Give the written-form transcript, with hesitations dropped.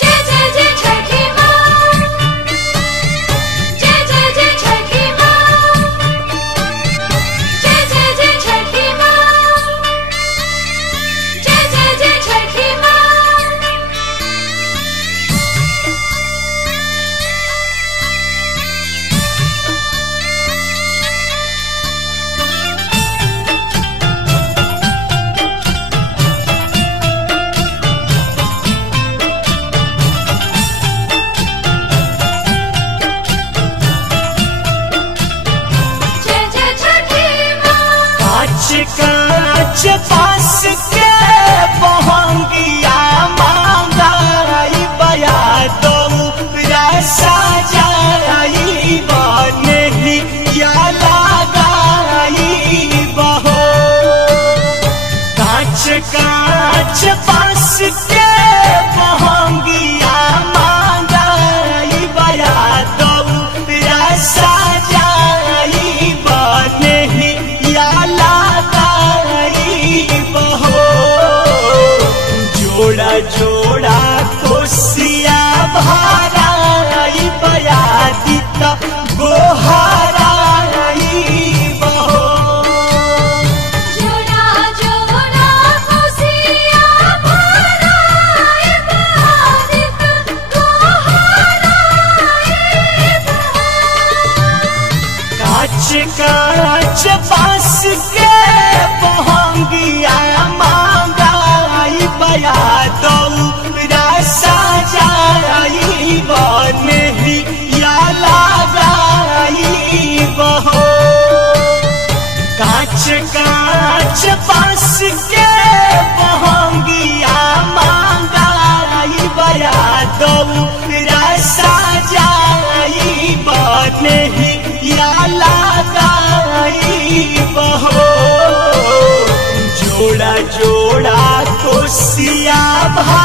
जय जय जय छठी माँ, जय जय जय छठी माँ, जय जय जय छठी माँ, जय जय जय छठी माँ। कांच पास के बहंगिया मांगाई बया दौरा सजाई बने ही या लगाई बहो। कांच कांच पास के बहंगिया मांगाई बया दौरा सजाई बने ही या जोड़ा जोड़ा कोसिया भाराई बया दीता गोहाराई बहो। जोड़ा जोड़ा कोसिया भाराई बया दीता गोहाराई बहो। कांच कांच बांस के बहंगिया मांगाई बया दौरा सजाई बने ही या लगाई बहो। कांच कांच बांस के बहंगिया मांगाई बया दौरा सजाई बने ही या लगाई बहो। जोड़ा जोड़ा कोसिया भा